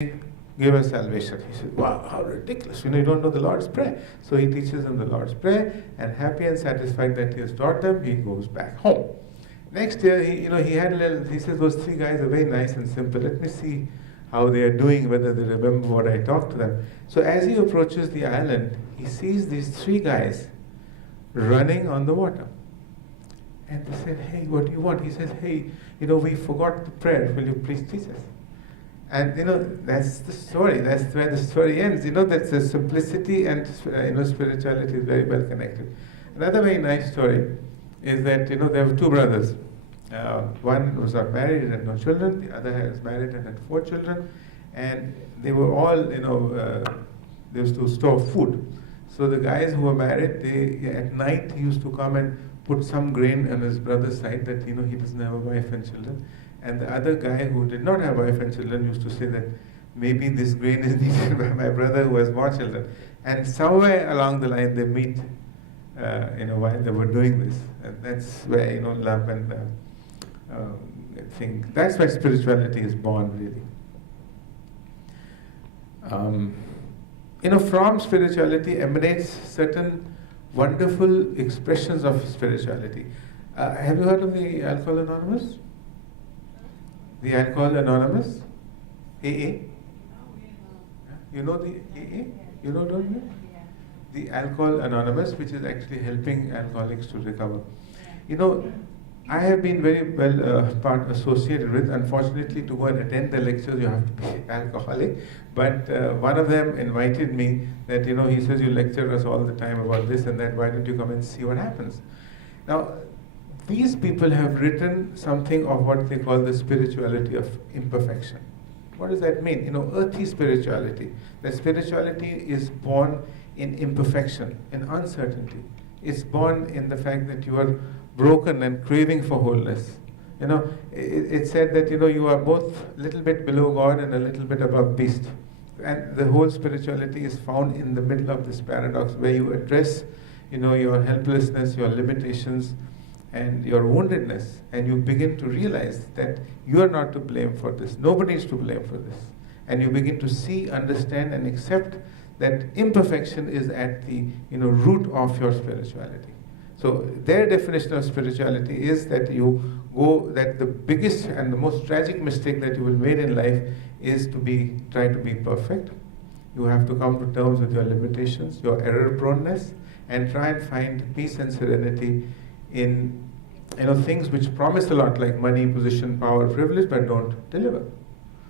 give us salvation. He said, wow, how ridiculous. You don't know the Lord's Prayer. So he teaches them the Lord's Prayer, and happy and satisfied that he has taught them, he goes back home. Next year, he says, those three guys are very nice and simple. Let me see how they are doing, whether they remember what I talked to them. So as he approaches the island, he sees these three guys running on the water. And they said, hey, what do you want? He says, hey, we forgot the prayer. Will you please teach us? And that's the story. That's where the story ends. That the simplicity and spirituality is very well connected. Another very nice story is that there were two brothers. One was not married and had no children. The other was married and had 4 children. And they were all they used to store food. So the guys who were married, at night he used to come and put some grain on his brother's side that he doesn't have a wife and children. And the other guy who did not have wife and children used to say that maybe this grain is needed by my brother who has more children. And somewhere along the line they meet, while they were doing this. And that's where, love and I think that's where spirituality is born, really. From spirituality emanates certain wonderful expressions of spirituality. Have you heard of the Alcohol Anonymous? The Alcohol Anonymous? AA? You know the AA? You know, don't you? The Alcohol Anonymous, which is actually helping alcoholics to recover. I have been very well part associated with. Unfortunately, to go and attend the lectures, you have to be alcoholic. But one of them invited me that, he says, you lecture us all the time about this and that. Why don't you come and see what happens? Now, these people have written something of what they call the spirituality of imperfection. What does that mean? Earthy spirituality. That spirituality is born in imperfection, in uncertainty. It's born in the fact that you are broken and craving for wholeness. It's said that you are both a little bit below God and a little bit above beast. And the whole spirituality is found in the middle of this paradox where you address your helplessness, your limitations, and your woundedness, and you begin to realize that you are not to blame for this. Nobody is to blame for this. And you begin to see, understand, and accept that imperfection is at the root of your spirituality. So their definition of spirituality is that that the biggest and the most tragic mistake that you will make in life is to try to be perfect. You have to come to terms with your limitations, your error proneness, and try and find peace and serenity in things which promise a lot, like money, position, power, privilege, but don't deliver.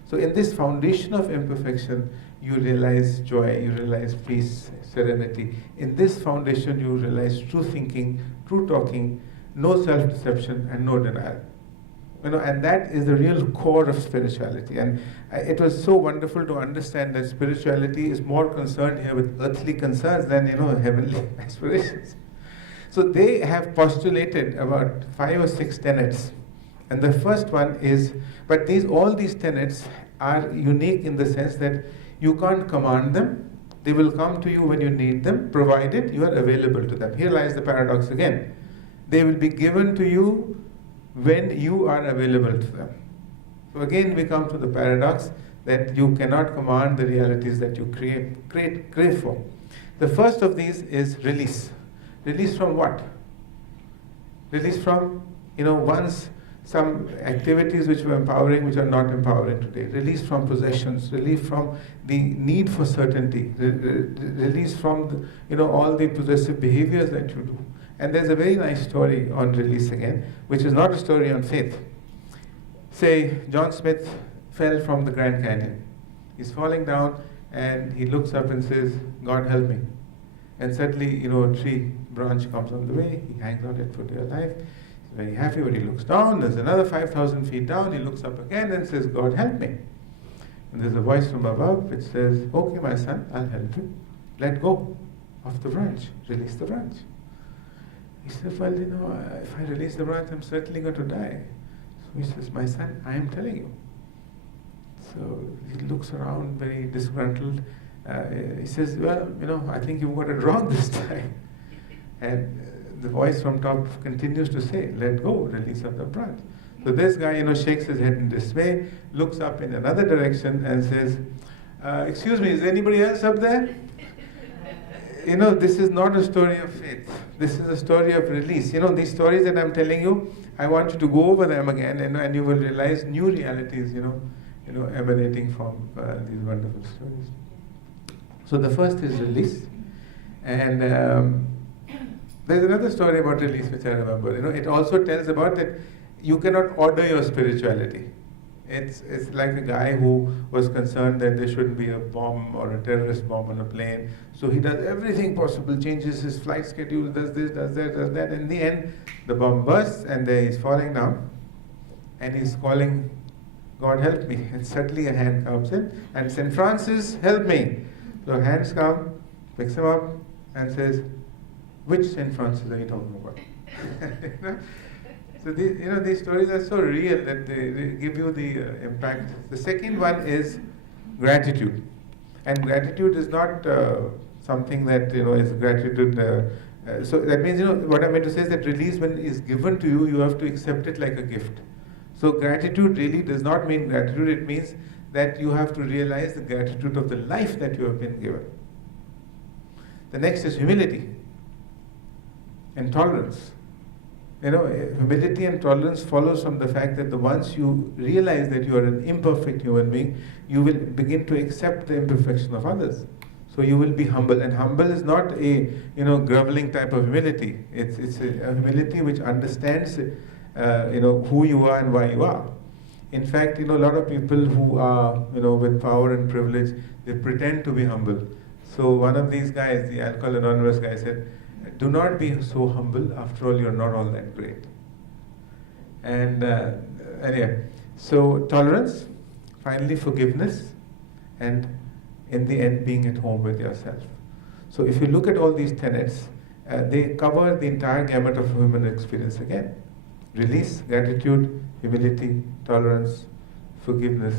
So in this foundation of imperfection, you realize joy, you realize peace, serenity. In this foundation, you realize true thinking, true talking, no self-deception, and no denial. And that is the real core of spirituality. And it was so wonderful to understand that spirituality is more concerned here with earthly concerns than heavenly aspirations. So they have postulated about 5 or 6 tenets. And the first one is, but all these tenets are unique in the sense that you can't command them. They will come to you when you need them, provided you are available to them. Here lies the paradox again. They will be given to you when you are available to them. So again we come to the paradox that you cannot command the realities that you crave for. The first of these is release. Release from what? Release from, once some activities which were empowering, which are not empowering today. Release from possessions. Release from the need for certainty. Release from all the possessive behaviors that you do. And there's a very nice story on release again, which is not a story on faith. Say, John Smith fell from the Grand Canyon. He's falling down and he looks up and says, God help me. And suddenly, a tree branch comes on the way. He hangs on it for dear life. He's very happy when he looks down. There's another 5,000 feet down. He looks up again and says, God help me. And there's a voice from above which says, okay, my son, I'll help you. Let go of the branch. Release the branch. He says, well, if I release the branch, I'm certainly going to die. So he says, my son, I am telling you. So he looks around very disgruntled. He says, well, I think you got it wrong this time. And the voice from top continues to say, let go, release of the branch. So this guy, shakes his head in dismay, looks up in another direction and says, Excuse me, is anybody else up there? You know, this is not a story of faith. This is a story of release. You know, these stories that I'm telling you, I want you to go over them again, and you will realize new realities, emanating from these wonderful stories. So the first is release. And there's another story about release which I remember. You know, it also tells about that you cannot order your spirituality. It's like a guy who was concerned that there shouldn't be a bomb or a terrorist bomb on a plane. So he does everything possible, changes his flight schedule, does this, does that, does that. In the end, the bomb bursts and there he's falling down. And he's calling, God help me. And suddenly a hand comes in and St. Francis, help me. So hands come, picks him up and says, which St. Francis are you talking about? So these stories are so real that they give you the impact. The second one is gratitude, and gratitude is not something that is gratitude. So that means what I meant to say is that release, when it is given to you, you have to accept it like a gift. So gratitude really does not mean gratitude. It means that you have to realize the gratitude of the life that you have been given. The next is humility and tolerance. Humility and tolerance follows from the fact that once you realize that you are an imperfect human being, you will begin to accept the imperfection of others. So you will be humble, and humble is not a groveling type of humility. It's a humility which understands who you are and why you are. In fact, a lot of people who are with power and privilege, they pretend to be humble. So one of these guys, the Alcohol Anonymous guy, said, do not be so humble, after all you're not all that great. And anyway, so tolerance, finally forgiveness, and in the end being at home with yourself. So if you look at all these tenets, they cover the entire gamut of human experience again. Release, gratitude, humility, tolerance, forgiveness,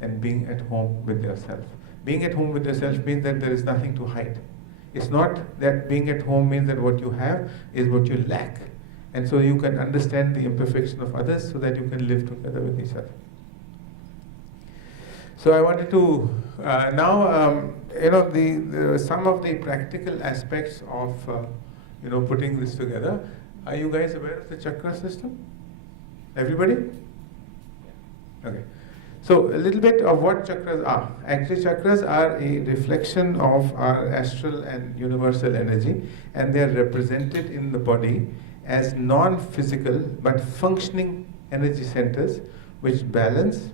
and being at home with yourself. Being at home with yourself means that there is nothing to hide. It's not that being at home means that what you have is what you lack. And so you can understand the imperfection of others so that you can live together with each other. So I wanted to now, some of the practical aspects of, putting this together. Are you guys aware of the chakra system? Everybody? Okay. So a little bit of what chakras are. Actually, chakras are a reflection of our astral and universal energy, and they are represented in the body as non-physical but functioning energy centers which balance,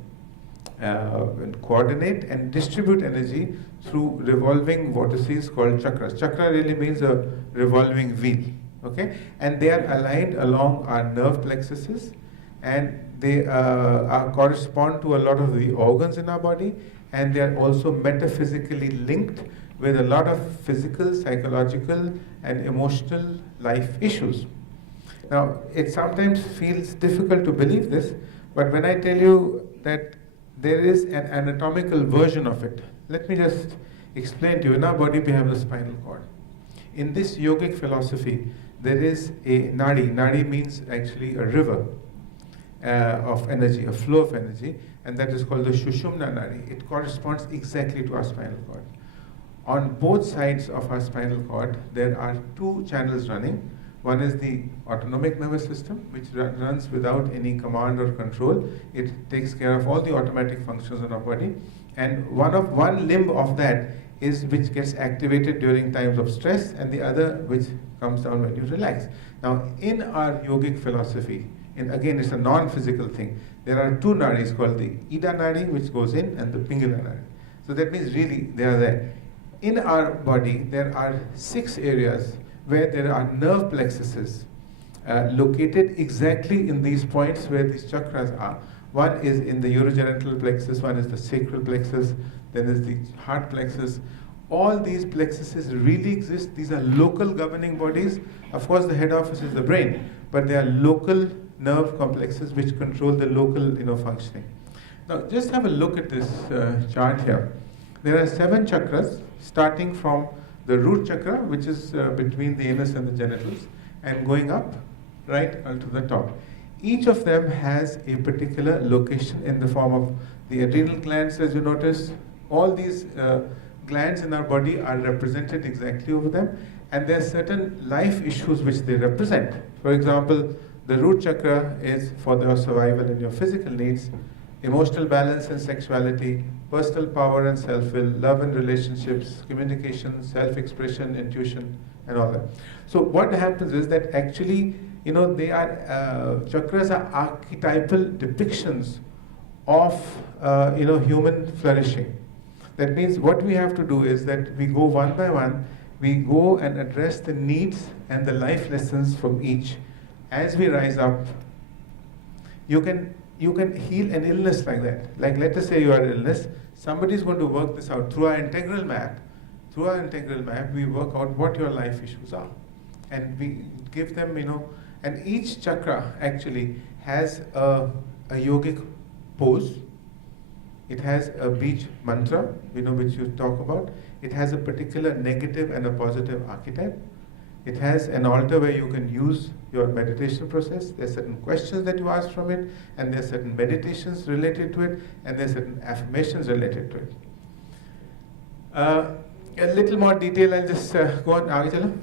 coordinate and distribute energy through revolving vortices called chakras. Chakra really means a revolving wheel, okay? And they are aligned along our nerve plexuses, and they correspond to a lot of the organs in our body, and they are also metaphysically linked with a lot of physical, psychological and emotional life issues. Now, it sometimes feels difficult to believe this, but when I tell you that there is an anatomical version of it, let me just explain to you. In our body we have the spinal cord. In this yogic philosophy, there is a nadi. Nadi means actually a river of energy, a flow of energy, and that is called the Shushumna Nadi. It corresponds exactly to our spinal cord. On both sides of our spinal cord, there are two channels running. One is the autonomic nervous system, which runs without any command or control. It takes care of all the automatic functions in our body. And one limb of that is which gets activated during times of stress, and the other which comes down when you relax. Now, in our yogic philosophy, and again, it's a non-physical thing. There are two nadis called the Ida Nadi, which goes in, and the Pingala Nadi. So that means really they are there. In our body, there are 6 areas where there are nerve plexuses located exactly in these points where these chakras are. One is in the urogenital plexus, one is the sacral plexus, then is the heart plexus. All these plexuses really exist. These are local governing bodies. Of course, the head office is the brain, but they are local nerve complexes which control the local functioning. Now, just have a look at this chart here. There are 7 chakras, starting from the root chakra, which is between the anus and the genitals, and going up right onto the top. Each of them has a particular location in the form of the adrenal glands, as you notice, All these glands in our body are represented exactly over them, and there are certain life issues which they represent. For example, the root chakra is for your survival and your physical needs, emotional balance and sexuality, personal power and self-will, love and relationships, communication, self-expression, intuition, and all that. So what happens is that actually, they are chakras are archetypal depictions of human flourishing. That means what we have to do is that we go one by one, we go and address the needs and the life lessons from each. As we rise up, you can heal an illness like that. Like, let us say you are illness, somebody is going to work this out through our integral map. Through our integral map, we work out what your life issues are, and we give them, and each chakra actually has a yogic pose. It has a beach mantra, which you talk about. It has a particular negative and a positive archetype. It has an altar where you can use your meditation process. There are certain questions that you ask from it, and there are certain meditations related to it, and there are certain affirmations related to it. A little more detail, I'll just go on. Aage chalo.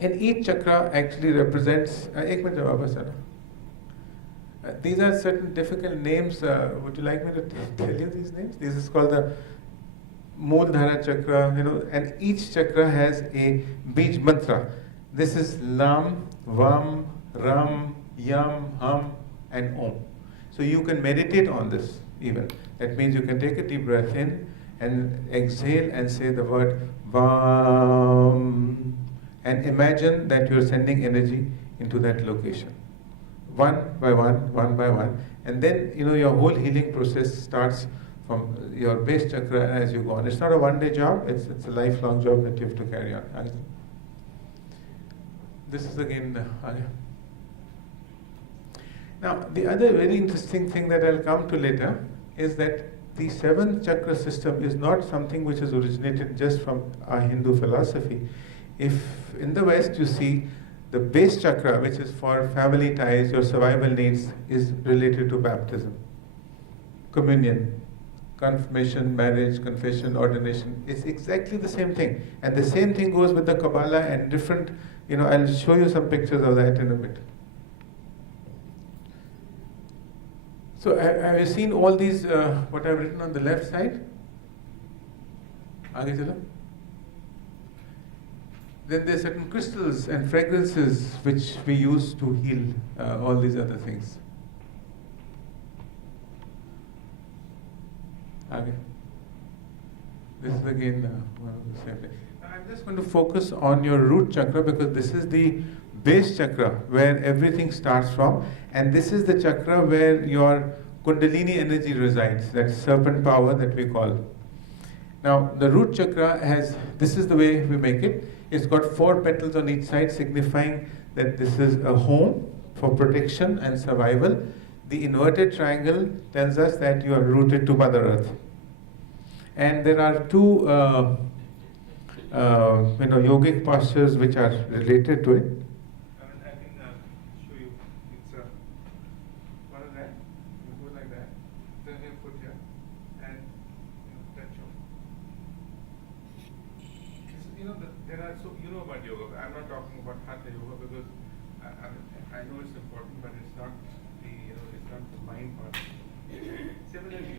And each chakra actually represents. Ek minute वापस आना. These are certain difficult names. Would you like me to tell you these names? This is called the Mooladhara chakra, and each chakra has a bij mantra. This is Lam, Vam, Ram, Yam, Hum, and Om. So you can meditate on this even. That means you can take a deep breath in and exhale and say the word Vam, and imagine that you're sending energy into that location. One by one, and then your whole healing process starts from your base chakra as you go on. It's not a one-day job; it's a lifelong job that you have to carry on. This is again. Now, the other very interesting thing that I'll come to later is that the 7 chakra system is not something which has originated just from our Hindu philosophy. If in the West you see, the base chakra, which is for family ties, your survival needs, is related to baptism, communion, confirmation, marriage, confession, ordination. It's exactly the same thing. And the same thing goes with the Kabbalah and different, I'll show you some pictures of that in a bit. So have you seen all these, what I've written on the left side? Aage chalo. Then there are certain crystals and fragrances which we use to heal all these other things. Okay. This is again one of the same thing. Now I'm just going to focus on your root chakra because this is the base chakra where everything starts from, and this is the chakra where your Kundalini energy resides, that serpent power that we call. Now the root chakra has, this is the way we make it. It's got 4 petals on each side, signifying that this is a home for protection and survival. The inverted triangle tells us that you are rooted to Mother Earth. And there are 2 yogic postures which are related to it. I can show you. It's one of that. You go like that. Then you put here and touch your. There are about yoga. I'm not talking about hatha yoga because I know it's important, but it's not the it's not the mind part.